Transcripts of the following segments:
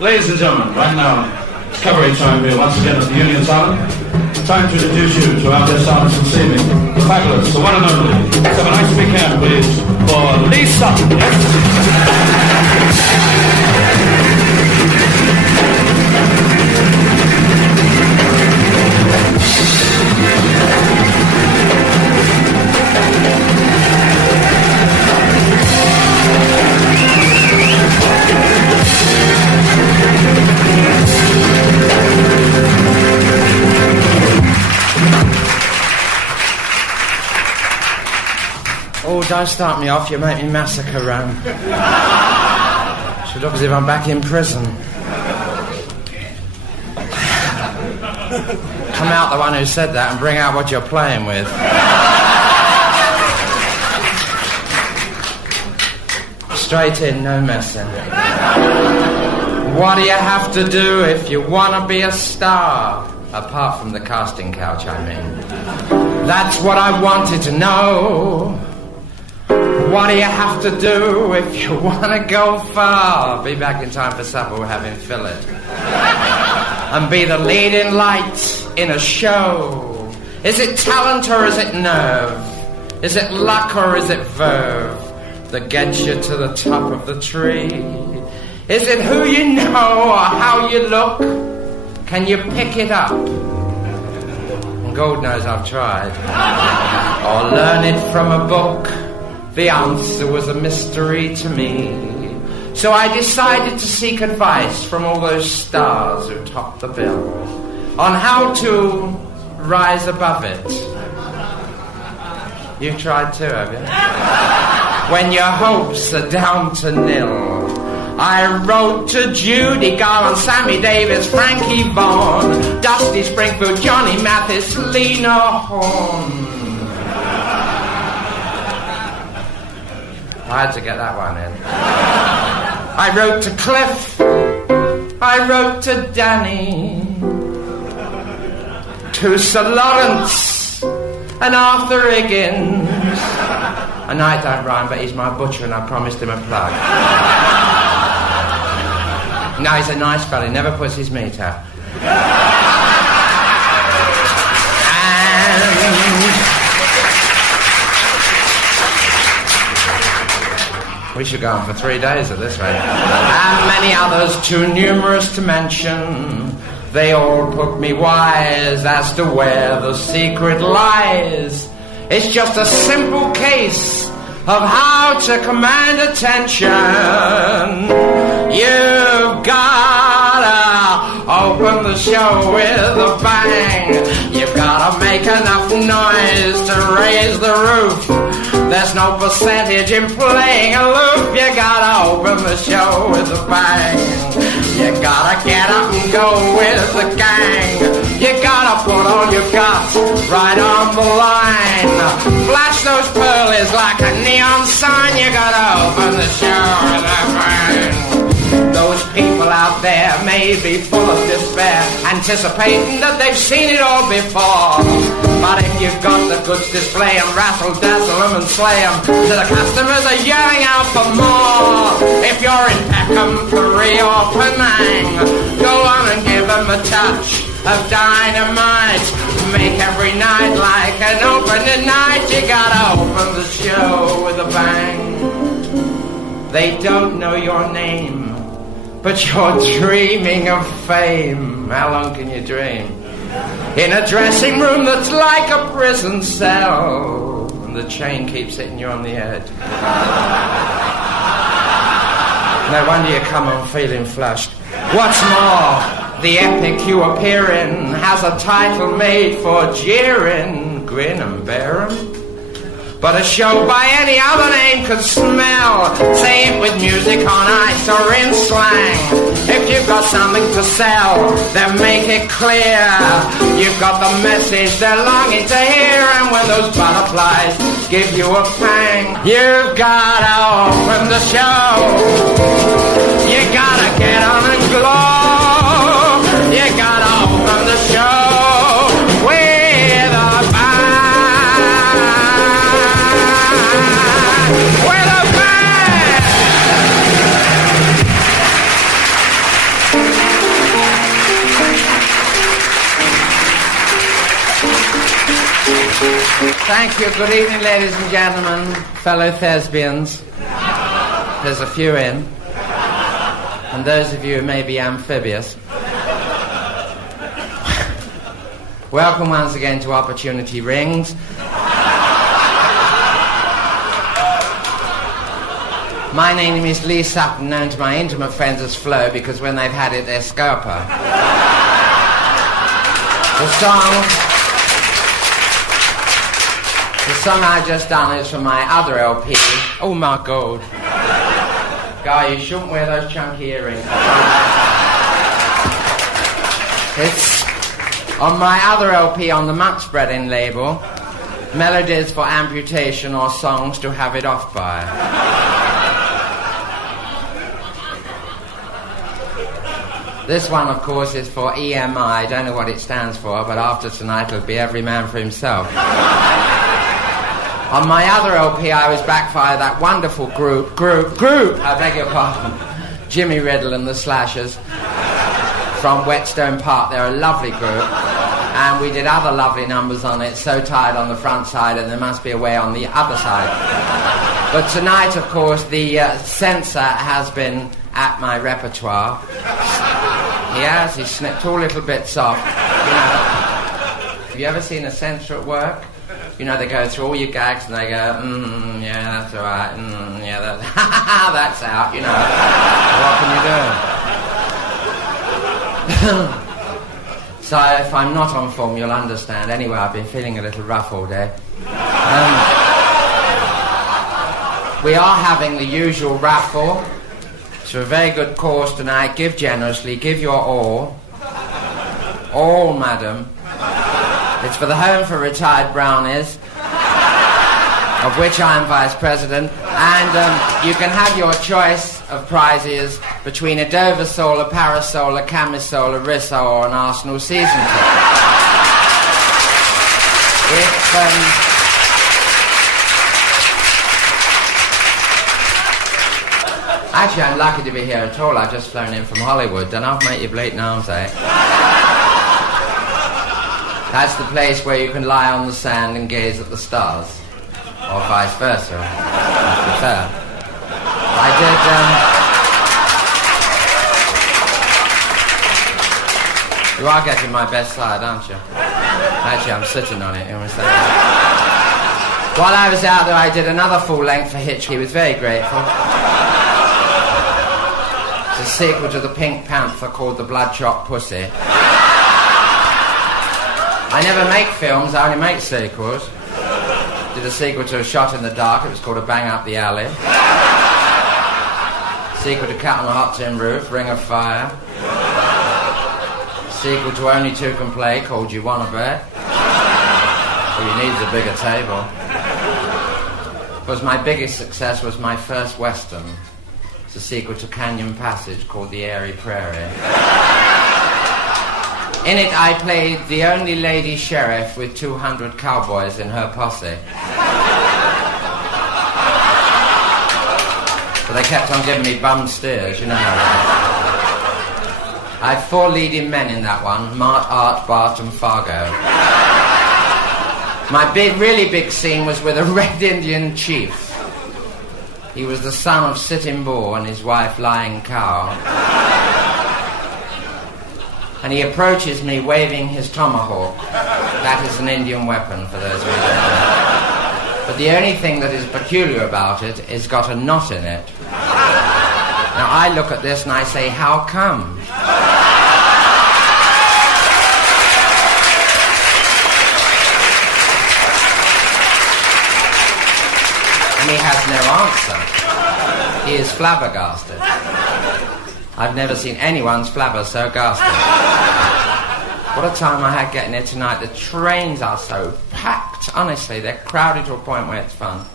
Ladies and gentlemen, right now, it's cabaret time here once again at the Union Sutton. Time to introduce you to our guest artist this evening, the fabulous, the one and only. Let's have a nice big hand, please, for Lee Sutton. Oh, don't start me off, you make me massacre Rome. Should look as if I'm back in prison. Come out, the one who said that, and bring out what you're playing with. Straight in, no messing. What do you have to do if you want to be a star? Apart from the casting couch, I mean. That's what I wanted to know. What do you have to do if you want to go far? Be back in time for supper, we're having fillet. And be the leading light in a show. Is it talent or is it nerve? Is it luck or is it verve that gets you to the top of the tree? Is it who you know or how you look? Can you pick it up? And God knows I've tried. Or learn it from a book. The answer was a mystery to me. So I decided to seek advice from all those stars who top the bill on how to rise above it. You've tried too, have you? When your hopes are down to nil. I wrote to Judy Garland, Sammy Davis, Frankie Vaughan, Dusty Springfield, Johnny Mathis, Lena Horne. I had to get that one in. I wrote to Cliff. I wrote to Danny. To Sir Lawrence and Arthur Higgins. And I don't rhyme, but he's my butcher and I promised him a plug. No, he's a nice fella. He never puts his meat out. We should go on for 3 days at this rate. And many others too numerous to mention. They all put me wise as to where the secret lies. It's just a simple case of how to command attention. You've gotta open the show with a bang. You've gotta make enough noise to raise the roof. There's no percentage in playing aloof. You gotta open the show with a bang. You gotta get up and go with the gang. You gotta put all you've got right on the line. Flash those pearlies like a neon sign. You gotta open the show with a bang. Those people out there may be full of despair, anticipating that they've seen it all before. But if you've got the goods display and razzle dazzle them and slay them, so the customers are yelling out for more. If you're in Peckham, Paris or Penang, go on and give them a touch of dynamite. Make every night like an opening night. You gotta open the show with a bang. They don't know your name, but you're dreaming of fame. How long can you dream? In a dressing room that's like a prison cell, and the chain keeps hitting you on the head. No wonder you come on feeling flushed. What's more, the epic you appear in has a title made for jeering. Grin and bear 'em. But a show by any other name could smell. Say it with music on ice or in slang. If you've got something to sell, then make it clear. You've got the message they're longing to hear. And when those butterflies give you a pang, you've gotta open the show. You gotta get on and glow. You gotta open the show with a bang. With a bang! Thank you. Good evening, ladies and gentlemen, fellow thespians. There's a few in. And those of you who may be amphibious. Welcome once again to Opportunity Rings. My name is Lee Sutton, known to my intimate friends as Flo, because when they've had it, they're Scopa. The song I've just done is from my other LP. Oh my God. Guy, you shouldn't wear those chunky earrings. It's on my other LP on the Muckspreading label, Melodies for Amputation or Songs to Have It Off By. This one, of course, is for EMI. I don't know what it stands for, but after tonight it'll be every man for himself. On my other LP, I was backed by that wonderful group, I beg your pardon, Jimmy Riddle and the Slashers from Whetstone Park. They're a lovely group, and we did other lovely numbers on it, So Tired on the front side, and There Must Be a Way on the other side. But tonight, of course, the censor has been at my repertoire. He snipped all little bits off. Have you ever seen a censor at work? You know, they go through all your gags and they go, yeah, that's all right, yeah, that's out, you know. What can you do? So if I'm not on form, you'll understand. Anyway, I've been feeling a little rough all day. We are having the usual raffle. It's a very good cause tonight. Give generously, give your all. All, madam. It's for the Home for Retired Brownies, of which I am Vice President, and you can have your choice of prizes between a Dover Sole, a Parasol, a Camisole, a Rissole, or an Arsenal season ticket. Actually, I'm lucky to be here at all. I've just flown in from Hollywood. Don't know if make your blatant arms ache. That's the place where you can lie on the sand and gaze at the stars. Or vice versa, I prefer. You are getting my best side, aren't you? Actually, I'm sitting on it. While I was out there, I did another full length for Hitch. He was very grateful. It's a sequel to the Pink Panther called The Bloodshot Pussy. I never make films, I only make sequels. Did a sequel to A Shot in the Dark, it was called A Bang Up the Alley. Sequel to Cat on a Hot Tin Roof, Ring of Fire. Sequel to Only Two Can Play, called You Wanna Bet. All you need is a bigger table. Because my biggest success was my first Western. It's a sequel to Canyon Passage called The Airy Prairie. In it, I played the only lady sheriff with 200 cowboys in her posse. But they kept on giving me bum steers, you know how it is. I had 4 leading men in that one, Mart, Art, Bart and Fargo. My really big scene was with a Red Indian chief. He was the son of Sitting Bull and his wife Lying Cow. And he approaches me waving his tomahawk. That is an Indian weapon, for those who don't know. But the only thing that is peculiar about it is got a knot in it. Now I look at this and I say, how come? And he has no answer. He is flabbergasted. I've never seen anyone's flabber so ghastly. What a time I had getting here tonight. The trains are so packed. Honestly, they're crowded to a point where it's fun.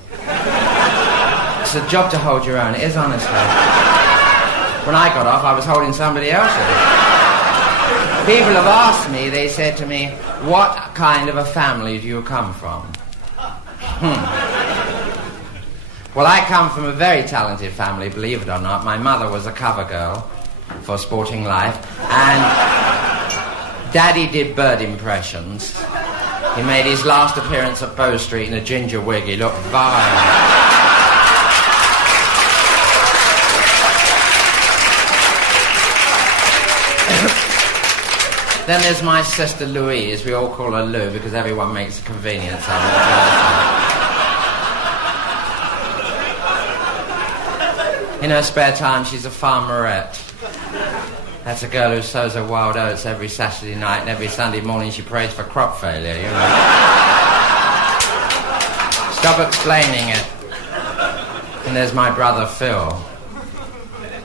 It's a job to hold your own. It is, honestly. When I got off, I was holding somebody else's. People have asked me, they said to me, what kind of a family do you come from? Well, I come from a very talented family, believe it or not. My mother was a cover girl for Sporting Life, and Daddy did bird impressions. He made his last appearance at Bow Street in a ginger wig. He looked vile. Then there's my sister Louise. We all call her Lou because everyone makes a convenience of it. In her spare time, she's a farmerette. That's a girl who sows her wild oats every Saturday night, and every Sunday morning she prays for crop failure, you know. Stop explaining it. And there's my brother Phil.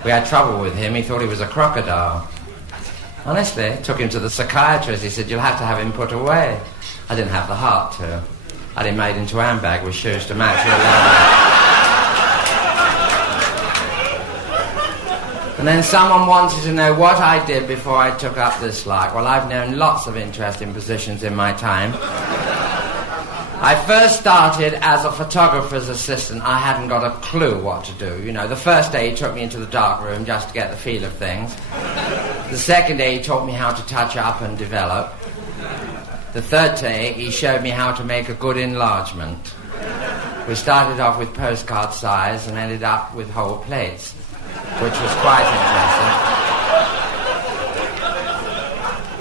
We had trouble with him. He thought he was a crocodile. Honestly, took him to the psychiatrist. He said, you'll have to have him put away. I didn't have the heart to. I had him made into a handbag with shoes to match with. And then someone wanted to know what I did before I took up this lark. Well, I've known lots of interesting positions in my time. I first started as a photographer's assistant. I hadn't got a clue what to do. You know, the first day he took me into the dark room just to get the feel of things. The second day he taught me how to touch up and develop. The third day he showed me how to make a good enlargement. We started off with postcard size and ended up with whole plates, which was quite interesting.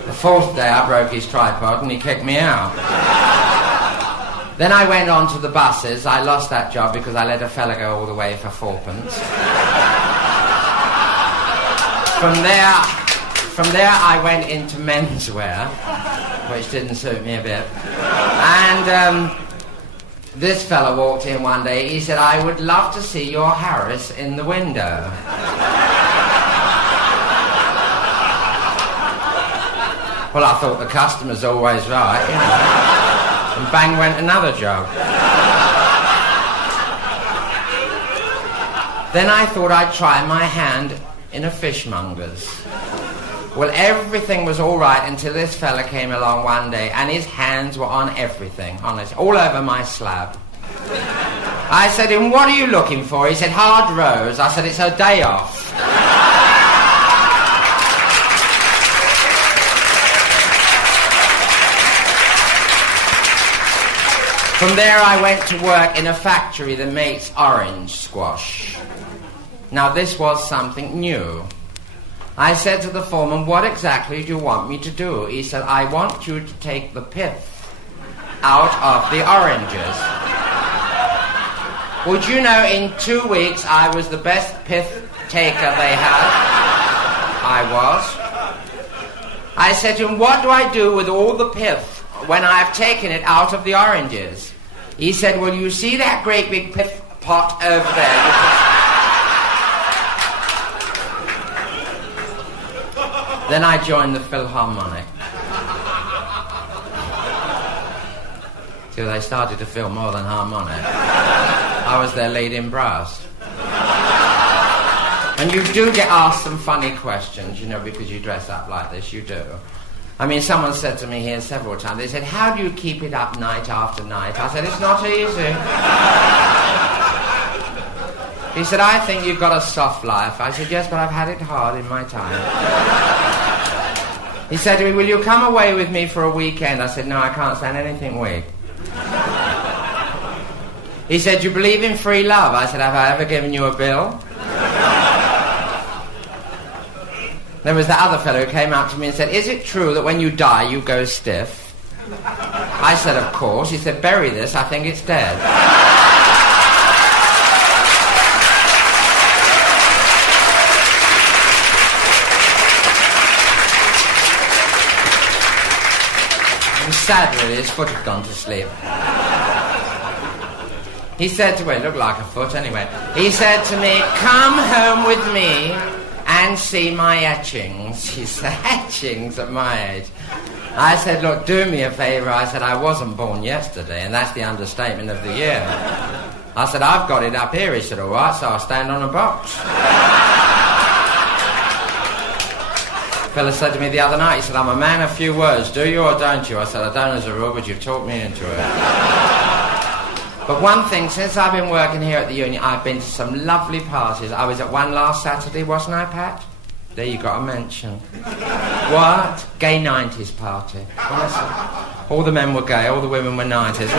The fourth day I broke his tripod and he kicked me out. Then I went on to the buses. I lost that job because I let a fella go all the way for fourpence. From there I went into menswear, which didn't suit me a bit. And this fella walked in one day. He said, I would love to see your Harris in the window. Well, I thought the customer's always right, you know. And bang went another job. Then I thought I'd try my hand in a fishmonger's. Well, everything was all right until this fella came along one day and his hands were on everything, honestly, all over my slab. I said to him, what are you looking for? He said, hard rose. I said, it's her day off. From there I went to work in a factory that makes orange squash. Now this was something new. I said to the foreman, what exactly do you want me to do? He said, I want you to take the pith out of the oranges. Would you know, in 2 weeks I was the best pith taker they had. I was. I said to him, what do I do with all the pith when I've taken it out of the oranges? He said, well, you see that great big pith pot over there? Then I joined the Philharmonic. Till they started to feel more than harmonic. I was their lead in brass. And you do get asked some funny questions, you know, because you dress up like this, you do. I mean, someone said to me here several times, they said, how do you keep it up night after night? I said, it's not easy. He said, I think you've got a soft life. I said, yes, but I've had it hard in my time. He said to me, will you come away with me for a weekend? I said, no, I can't stand anything weak. He said, do you believe in free love? I said, have I ever given you a bill? There was the other fellow who came up to me and said, is it true that when you die you go stiff? I said, of course. He said, bury this, I think it's dead. And sadly, his foot had gone to sleep. He said to me, it looked like a foot anyway. He said to me, come home with me and see my etchings. He said, etchings at my age? I said, look, do me a favour. I said, I wasn't born yesterday, and that's the understatement of the year. I said, I've got it up here. He said, all right, so I'll stand on a box. The fella said to me the other night, he said, I'm a man of few words. Do you or don't you? I said, I don't as a rule, but you've talked me into it. But one thing, since I've been working here at the Union, I've been to some lovely parties. I was at one last Saturday, wasn't I, Pat? There you got a mention. What? Gay 90s party. Honestly. All the men were gay, all the women were 90s. Lovely.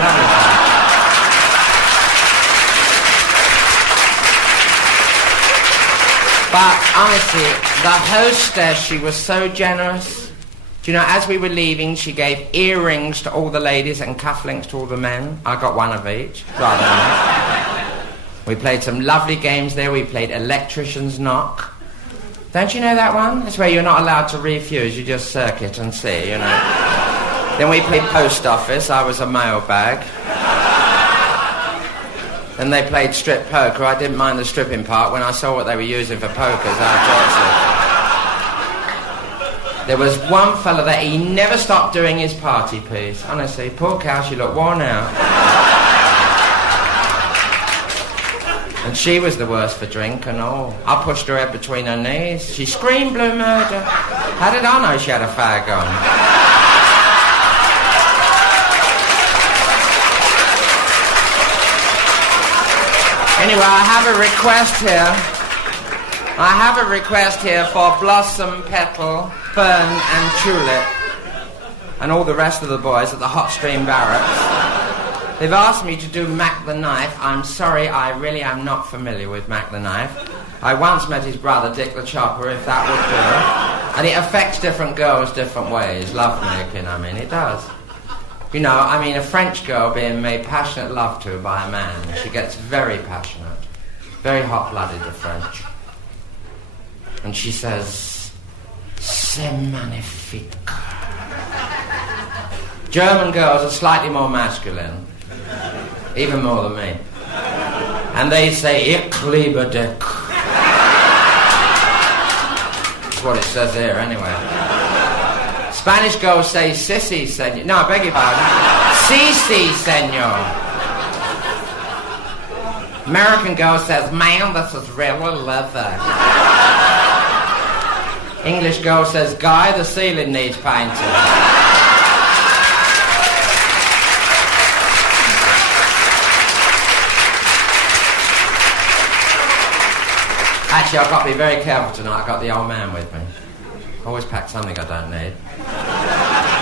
But honestly, the hostess, she was so generous. Do you know, as we were leaving, she gave earrings to all the ladies and cufflinks to all the men. I got one of each. Rather nice. We played some lovely games there. We played Electrician's Knock. Don't you know that one? It's where you're not allowed to refuse. You just circuit and see, you know. Then we played Post Office. I was a mailbag. Then they played strip poker. I didn't mind the stripping part. When I saw what they were using for pokers, I thought so. There was one fella that he never stopped doing his party piece. Honestly, poor cow, she looked worn out. And she was the worst for drink and all. I pushed her head between her knees. She screamed blue murder. How did I know she had a fag on? Anyway, I have a request here for Blossom, Petal, Fern and Tulip and all the rest of the boys at the Hot Stream Barracks. They've asked me to do Mac the Knife. I'm sorry, I really am not familiar with Mac the Knife. I once met his brother, Dick the Chopper, if that would do. And it affects different girls different ways. Love making, I mean, it does. You know, I mean, a French girl being made passionate love to by a man, she gets very passionate. Very hot-blooded, the French. And she says, c'est magnifique. German girls are slightly more masculine. Even more than me. And they say, ich liebe dich. That's what it says here, anyway. Spanish girls say, sissy, senor. No, I beg your pardon. Si, senor. American girl says, man, this is really leather. English girl says, guy, the ceiling needs painting. Actually, I've got to be very careful tonight. I've got the old man with me. I always pack something I don't need.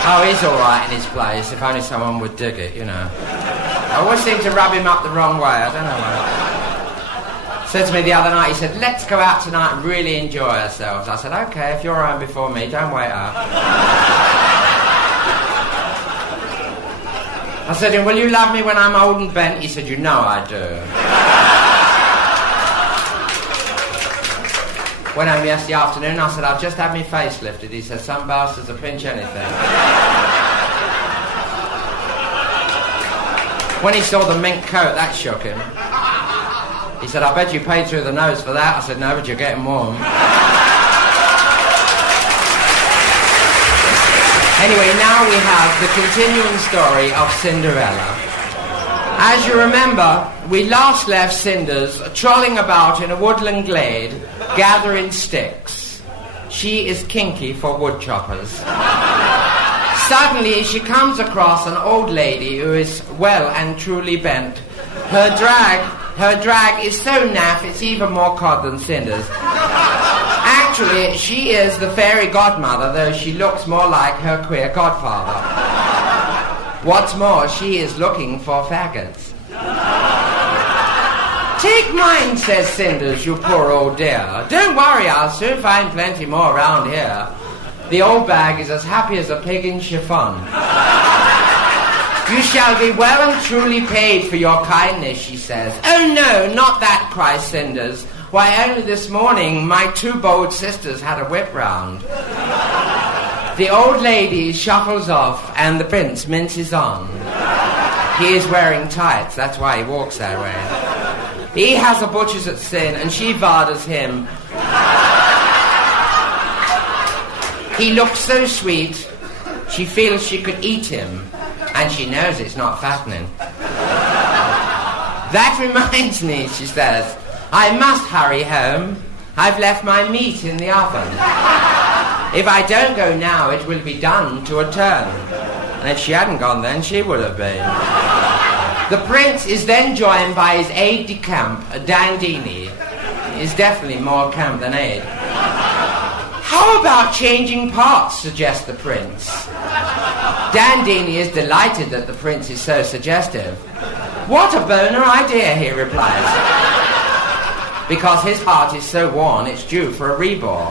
Oh, he's all right in his place, if only someone would dig it, you know. I always seem to rub him up the wrong way, I don't know why. Said to me the other night, he said, let's go out tonight and really enjoy ourselves. I said, okay, if you're home before me, don't wait up. I said to him, will you love me when I'm old and bent? He said, you know I do. Went home yesterday afternoon, I said, I've just had my face lifted. He said, some bastards will pinch anything. When he saw the mink coat, that shook him. He said, I bet you paid through the nose for that. I said, no, but you're getting warm. Anyway, now we have the continuing story of Cinderella. As you remember, we last left Cinders trolling about in a woodland glade, gathering sticks. She is kinky for wood choppers. Suddenly, she comes across an old lady who is well and truly bent. Her drag is so naff, it's even more cod than Cinders. Actually, she is the fairy godmother, though she looks more like her queer godfather. What's more, she is looking for faggots. Take mine, says Cinders, you poor old dear. Don't worry, I'll soon find plenty more around here. The old bag is as happy as a pig in chiffon. You shall be well and truly paid for your kindness, she says. Oh no, not that, cries Cinders. Why, only this morning my two bold sisters had a whip round. The old lady shuffles off and the prince minces on. He is wearing tights, that's why he walks that way. He has a butcher's at sin and she varders him. He looks so sweet, she feels she could eat him, and she knows it's not fattening. That reminds me, she says, I must hurry home. I've left my meat in the oven. If I don't go now, it will be done to a turn. And if she hadn't gone then, she would have been. The prince is then joined by his aide-de-camp, Dandini. He's definitely more camp than aide. How about changing parts, suggests the prince. Dandini is delighted that the prince is so suggestive. What a boner idea, he replies. Because his heart is so worn, it's due for a rebore.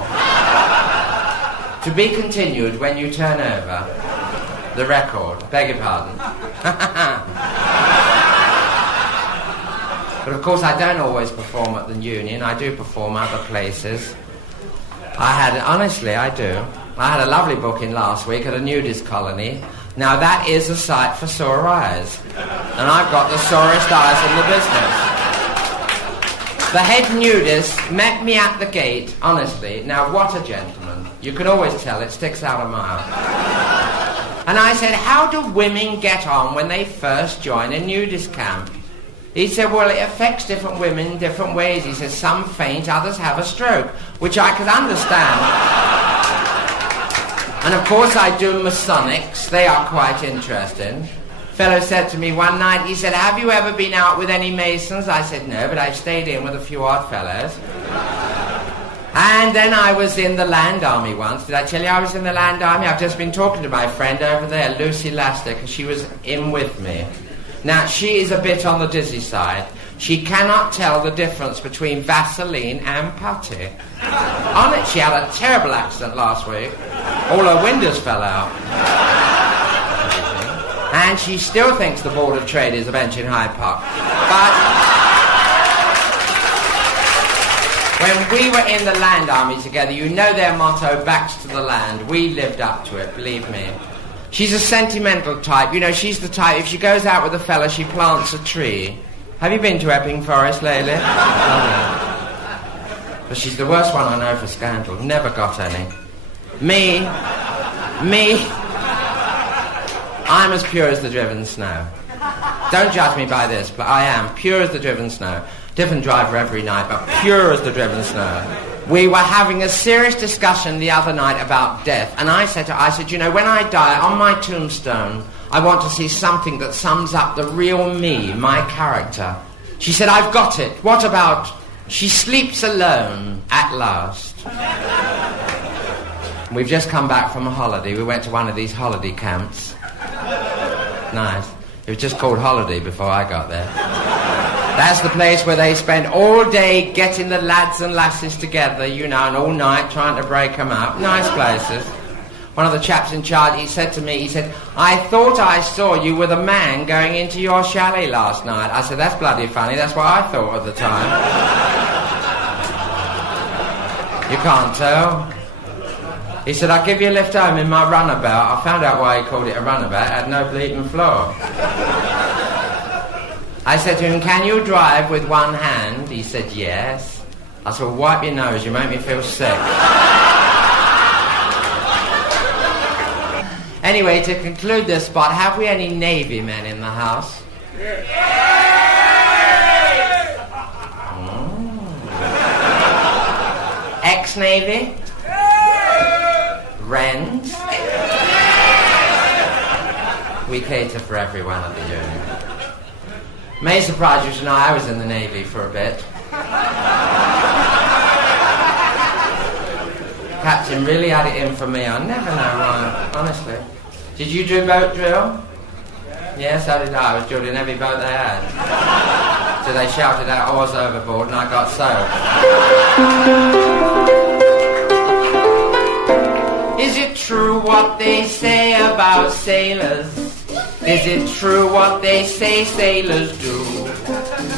To be continued when you turn over the record. Beg your pardon. But of course I don't always perform at the Union. I do perform other places. Honestly, I do. I had a lovely booking last week at a nudist colony. Now that is a sight for sore eyes. And I've got the sorest eyes in the business. The head nudist met me at the gate, honestly. Now what a gentleman. You can always tell, it sticks out a mile. And I said, how do women get on when they first join a nudist camp? He said, well, it affects different women in different ways. He says, some faint, others have a stroke, which I could understand. And of course I do Masonics. They are quite interesting. Fellow said to me one night, he said, have you ever been out with any Masons? I said, no, but I've stayed in with a few odd fellows. And then I was in the Land Army once. Did I tell you I was in the Land Army? I've just been talking to my friend over there, Lucy Laster, because she was in with me. Now, she is a bit on the dizzy side. She cannot tell the difference between Vaseline and putty. On it, she had a terrible accident last week. All her windows fell out. And she still thinks the Board of Trade is a bench in Hyde Park. But when we were in the Land Army together, you know their motto, backs to the land. We lived up to it, believe me. She's a sentimental type. You know, she's the type, if she goes out with a fella, she plants a tree. Have you been to Epping Forest lately? But she's the worst one I know for scandal. Never got any. Me, I'm as pure as the driven snow. Don't judge me by this, but I am pure as the driven snow. Different driver every night, but pure as the driven snow. We were having a serious discussion the other night about death, and I said, you know, when I die, on my tombstone, I want to see something that sums up the real me, my character. She said, I've got it. What about, she sleeps alone at last? We've just come back from a holiday. We went to one of these holiday camps. Nice. It was just called Holiday before I got there. That's the place where they spend all day getting the lads and lasses together, you know, and all night trying to break them up. Nice places. One of the chaps in charge, he said to me, he said, I thought I saw you with a man going into your chalet last night. I said, that's bloody funny. That's what I thought at the time. You can't tell. He said, I'll give you a lift home in my runabout. I found out why he called it a runabout. It had no bleeding floor. I said to him, can you drive with one hand? He said, yes. I said, well, wipe your nose. You make me feel sick. Anyway, to conclude this spot, have we any Navy men in the house? Ex-Navy? Wrens? We cater for everyone at the Union. May surprise you to know I was in the Navy for a bit. Captain really had it in for me. I never know why, honestly. Did you do boat drill? Yeah, so did I. I was drilled in every boat they had. So they shouted out, oars overboard, and I got soaked. Is it true what they say about sailors? Is it true what they say sailors do?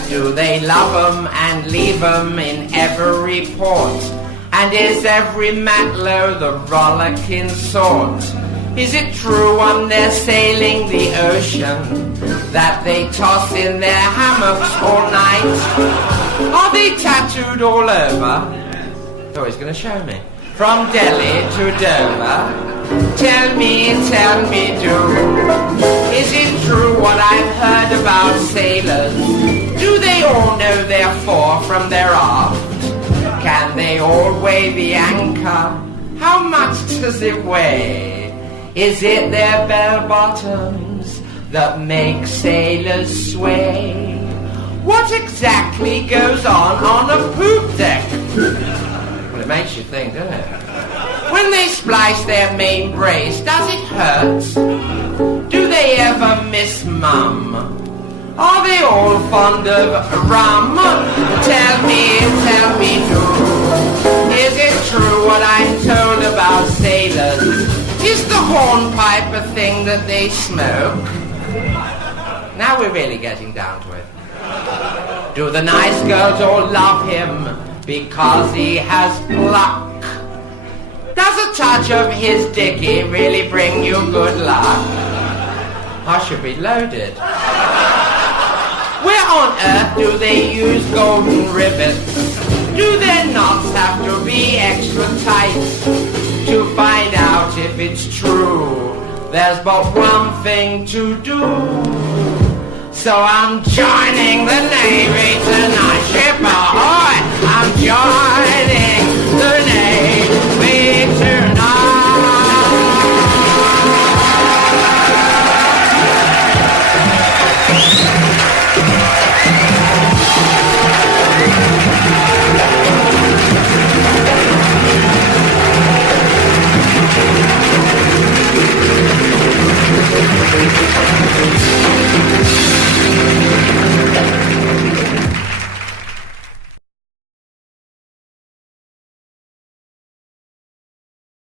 Do they love 'em and leave 'em in every port? And is every matlow the rollicking sort? Is it true when they're sailing the ocean that they toss in their hammocks all night? Are they tattooed all over? Oh, he's going to show me. From Delhi to Dover. Tell me, do. Is it true what I've heard about sailors? Do they all know their fore from their aft? Can they all weigh the anchor? How much does it weigh? Is it their bell-bottoms that make sailors sway? What exactly goes on a poop deck? Well, it makes you think, doesn't it? splice their main brace. Does it hurt? Do they ever miss Mum? Are they all fond of rum? Tell me too. Is it true what I'm told about sailors? Is the hornpipe a thing that they smoke? Now we're really getting down to it. Do the nice girls all love him because he has pluck? Does a touch of his dicky really bring you good luck? I should be loaded. Where on earth do they use golden rivets? Do their knots have to be extra tight? To find out if it's true, there's but one thing to do. So I'm joining the Navy tonight. Ship ahoy! I'm joining the Navy.